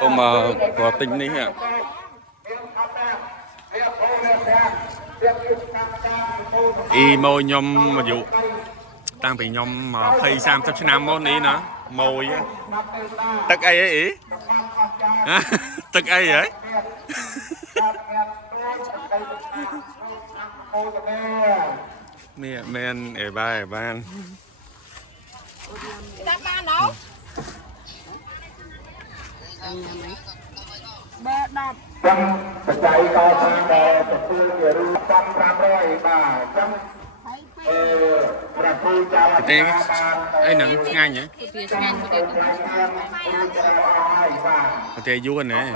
hôm có tính ní hả y môi nhom mà dụ tăng bị nhom mà phay sam sắp năm món ý nữa môi á tất ai ấy ý tất ai vậy mẹ men ở ban chạy to sang đè tập trung để rú trăm trăm rồi mà trăm cái ấy nặng ngay nhỉ cái vua này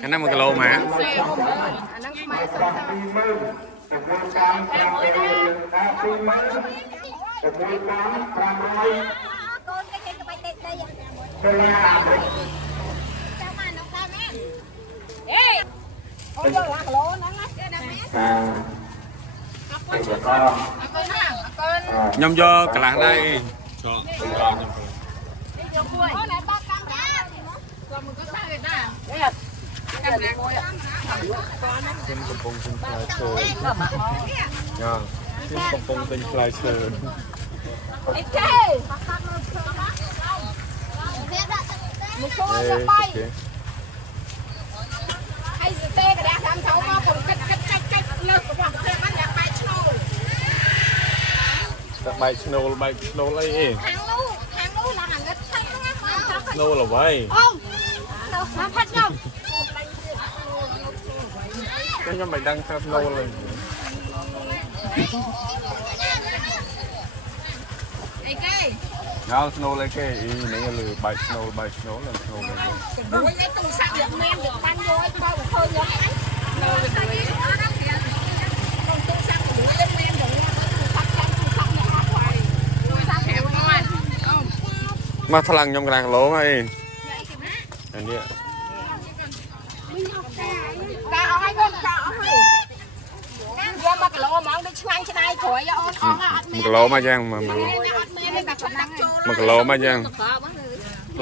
cái năm một kilo mà nhom do cả làng đây trênកំពុងទិញផ្លែឈើយ៉ាtrênកំពុងទិញផ្លែឈើអីគេមកចូលទៅបាយហើយសទេកដាស់តាមចូលមកខ្ញុំកិច្ចលើករបស់ផ្ទះបានតែបាយឆ្នូលតែបាយឆ្នូលអីខាងនោះឡើងអាងឹតឆៃហ្នឹងឆ្នូលអ្វីអូមកផាត់ខ្ញុំខ្ញុំមិនដឹងថាស្នូលទេអីគេញ៉ាំស្នូលអីគេអ៊ីនេះលើបាយស្នូលឡើងស្នូលហ្នឹងមួយឯងទូរស័ព្ទវាមានវាបាញ់យកឲ្យបើឃើញខ្ញុំអញស្នូលទៅវិញអត់ទេខ្ញុំទូរស័ព្ទវាមានទៅមកថ្លឹងខ្ញុំកន្លងគីឡូមកអីអានេះតែអស់ហើយកូនចាអស់ហើយយក1គីឡូហ្មងដូចឆ្ងាញ់ឆ្នៃក្រួយអូនអស់អត់មាន1គីឡូមកយ៉ាង1គីឡូមកយ៉ាង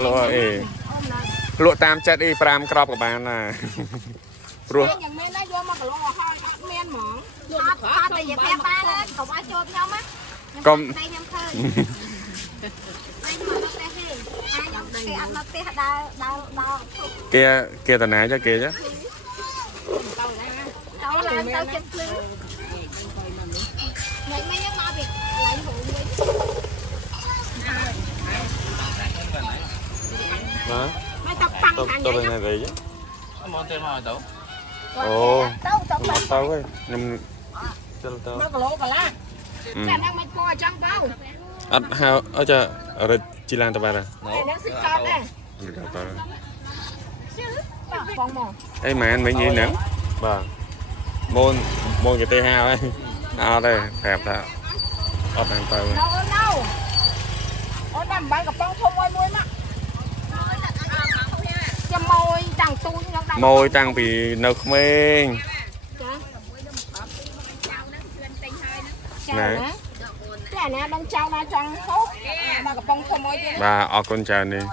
លក់អីលក់តាមចិត្តអី5ក្របក៏បានដែរព្រោះយ៉ាងមានដែរយក1គីឡូអស់ហើយអត់មានហ្មងអត់តែយក5បានកុំឲ្យចូលខ្ញុំណាកុំខ្ញុំឃើញគេតាណាចាគេចាទៅឡើងទៅចិត្តភ្លឺមិនមកពីឡៃហូមវិញបាទមកទៅប៉ាំងខាងទៅណាទៅមកទៅមកទៅអូទៅហើយខ្ញុំចូលទៅ1គីឡូកន្លះតែនឹងមិនពណ៌អញ្ចឹងទៅអត់ហៅអត់ចារត់ជីឡានទៅបាទហ្នឹងស៊ីកតដែរស៊ីកតបាទបងមកអីម៉ែនមិញនេះហ្នឹងបាទមូនគេទេហៅហើយអត់ទេប្រាប់ថាអត់បានទៅអូនដល់បាយកំប៉ុងធំមួយមកចាំម៉ួយតាំងទូញខ្ញុំដល់ម៉ួយតាំងពីនៅក្មេងចាណាតែណាដឹងចៅណាចង់ហូបមកកំប៉ុងធំមួយទៀតបាទអរគុណច្រើននេះ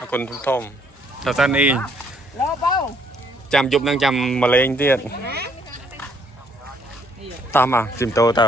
អរគុណធំតើសិនអ៊ីលោបោចាំយប់នឹងចាំមកលេងទៀតតាមមកស៊ីមតូទៅ